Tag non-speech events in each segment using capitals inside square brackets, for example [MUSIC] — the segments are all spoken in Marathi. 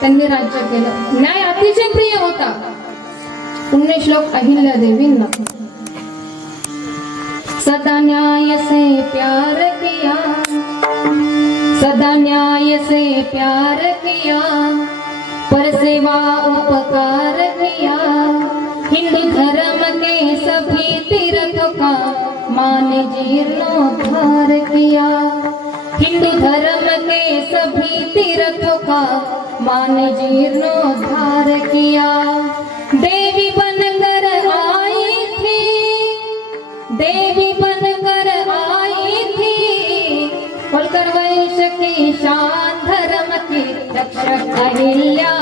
त्यांनी राज्य केलं न्याय अतिशय प्रिय होता। पुण्य श्लोक अहिल्या देवींना सदा न्याय से प्यार किया। सदा न्याय से प्यार किया। पर सेवा उपकार किया। हिंदू धर्म के सभी तीर्थों का मान जीर्णोद्धार किया। हिंदू धर्म के सभी तीर्थों का मान जीर्णोद्धार किया। देवी बनकर आई थी, देवी बनकर आई थी। बोलकर वैश्य की शान धर्म की रक्षक अहिल्या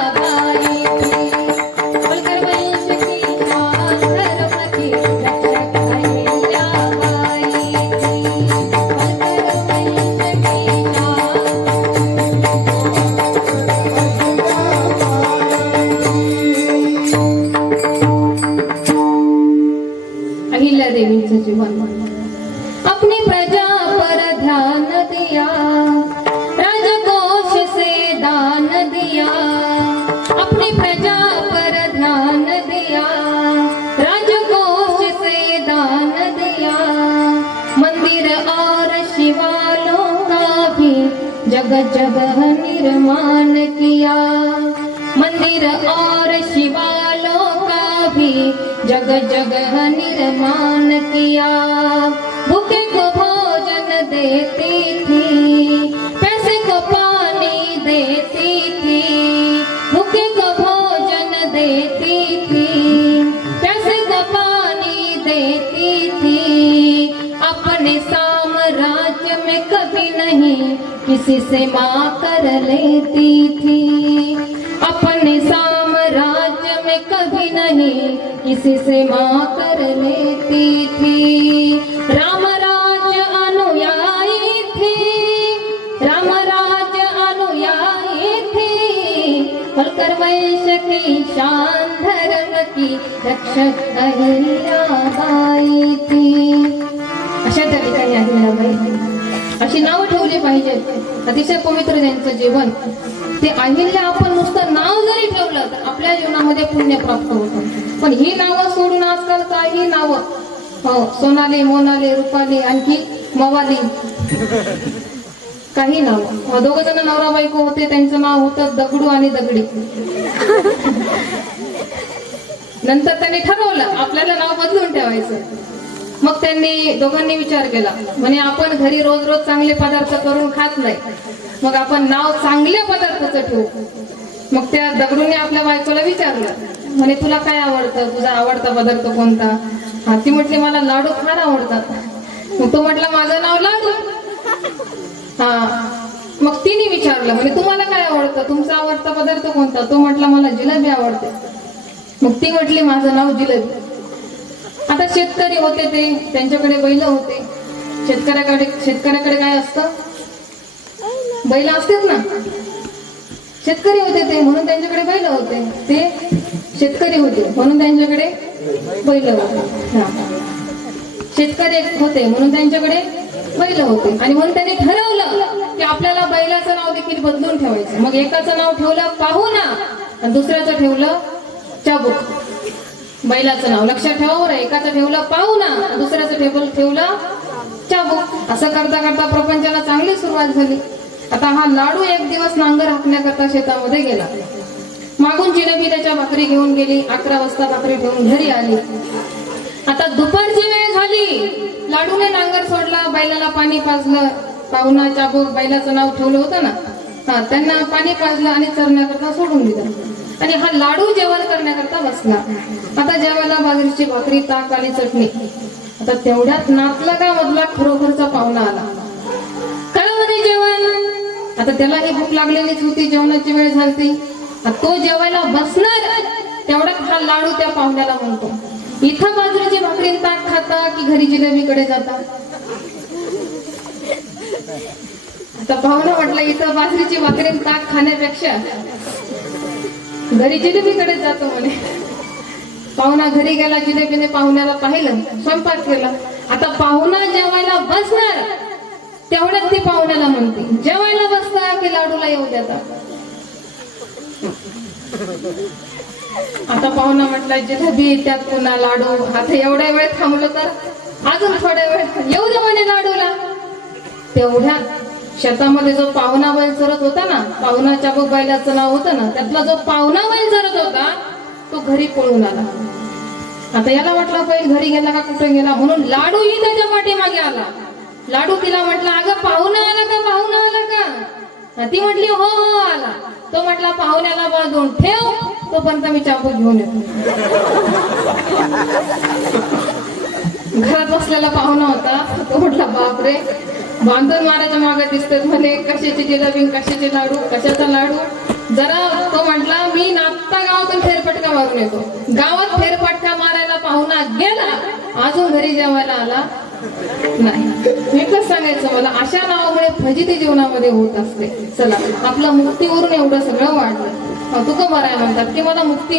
जगह जगह निर्माण किया। मंदिर और शिवालों का भी जगह जगह निर्माण किया। भूखे को भोजन देती थी पैसे को पानी देती थी भूखे को भोजन देती थी पैसे को पानी देती थी। अपने साम्राज्य में कभी नहीं किसी से माँ कर लेती थी। अपने साम्राज्य में कभी नहीं किसी से माँ कर लेती थी। राम राज्य अनुयायी थी। राम राज्य अनुयायी थी। होलकर वंश की शान धर्म की रक्षक अहिल्याबाई थी। अशा त्या ठिकाणी अशी नावं ठेवली पाहिजेत. अतिशय पवित्र त्यांचं जीवन ते अहिल्या आपण नुसतं नाव जरी ठेवलं तर आपल्या जीवनामध्ये पुण्य प्राप्त होतं. पण ही नावं सोडून आजकाल काही नावं. हो सोनाली मोनाली रुपाली आणखी मवाली. काही नाव. दोघ जण नवरा बायको होते त्यांचं नाव होतं दगडू आणि दगडी. [LAUGHS] नंतर त्यांनी ठरवलं आपल्याला नाव बदलून ठेवायचं. मग त्यांनी दोघांनी विचार केला. म्हणे आपण घरी रोज रोज चांगले पदार्थ करून खात नाही. मग आपण नाव चांगल्या पदार्थाचं ठेवू. मग त्या दगडूने आपल्या बायकोला विचारलं. म्हणे तुला काय आवडतं? तुझा आवडता पदार्थ कोणता? हा ती म्हटली मला लाडू फार आवडतात. मग तो म्हटला माझं नाव लाडू. हा मग तिने विचारलं म्हणजे तुम्हाला काय आवडतं? तुमचा आवडता पदार्थ कोणता? तो म्हटला मला जिलेबी आवडते. मग ती म्हटली माझं नाव जिलेबी. आता शेतकरी होते ते त्यांच्याकडे बैल होते. शेतकऱ्याकडे शेतकऱ्याकडे काय असतं? बैल असतात ना. शेतकरी होते ते म्हणून त्यांच्याकडे बैल होते. ते शेतकरी होते म्हणून त्यांच्याकडे बैल होते. शेतकरी होते म्हणून त्यांच्याकडे बैल होते. आणि म्हणून त्यांनी ठरवलं की आपल्याला बैलाचं नाव देखील बदलून ठेवायचं. मग एकाचं नाव ठेवलं पाहू ना. आणि दुसऱ्याचं ठेवलं चाबूक. बैलाचं नाव लक्षात ठेवा बरं. एकाचं ठेवलं पाहुणा दुसऱ्याचं ठेवलं ठेवलं चाबू. असं करता करता प्रपंचाला चांगली सुरुवात झाली. आता हा लाडू एक दिवस नांगर हाकण्याकरता शेतामध्ये गेला. मागून जिलेबी त्याच्या भाकरी घेऊन गेली. अकरा वाजता भाकरी ठेवून घरी आली. आता दुपारची वेळ झाली. लाडूने नांगर सोडला. बैलाला पाणी पाजलं. पाहुणा चाबूक बैलाचं नाव ठेवलं होतं ना. हा त्यांना पाणी पाजलं आणि चरण्याकरता सोडून दिलं. आणि हा लाडू जेवण करण्याकरता बसला आता जेवायला बाजरीची भाकरी ताक आणि चटणी. आता तेवढ्यात नातला का मधला खरोखरचा पाहुणा आला? कळमध्ये जेवण आता त्याला ही भूक लागलेलीच होती जेवणाची वेळ झाली तो जेवायला बसणार तेवढ्यात हा लाडू त्या पाहुण्याला म्हणतो. इथं बाजरीची भाकरी ताक खाता की घरी जिलेबीकडे जाता? आता पाहुणा म्हटलं इथं बाजरीची भाकरी ताक खाण्यापेक्षा घरी जिलेबीकडे जातो म्हणे. पाहुणा घरी गेला जिलेबीने पाहुण्याला पाहिलं स्वयंपाक केला. आता पाहुणा जेवायला बसणार तेवढ्यात ती पाहुण्याला म्हणते जेवायला बसता की लाडूला येऊ देता आता? पाहुणा म्हटलं जिलेबी त्यात पुन्हा लाडू. आता एवढ्या वेळ थांबलो तर अजून थोड्या वेळ येऊ दे म्हणे लाडूला. तेवढ्या शेतामध्ये जो पाहुणा बैल चरत होता ना पाहुणाच्या बघ बैलाचं नाव होतं ना त्यातला जो पाहुणा बैल चरत होता तो घरी पळून आला. आता याला वाटलं बैल घरी गेला का कुठे गेला म्हणून लाडूही त्याच्या पाठीमागे आला. लाडू तिला म्हटलं अगं पाहुणा आला का पाहुणा आला का? ती म्हटली हो हो आला. तो म्हटला पाहुण्याला बांधून ठेव तोपर्यंत मी चाबूक घेऊन येतो. घरात बसलेला पाहुणा होता. तो म्हटला बापरे. बांधून मारायच्या मागे दिसतात. म्हणे कशाचे जिलेबी कशाचे लाडू कशाचा लाडू जरा तो म्हटला मी नागता गावातून फेरफटका मारून येतो. गावात फेरफटका मारायला पाहुणा गेला अजून घरी जेवायला आला नाही. एकच सांगायचं मला अशा नावामुळे फजिती जीवनामध्ये होत असते. चला आपलं मुक्तीवरून एवढं सगळं वाढलं. तुका बराय म्हणतात? की मला मुक्ती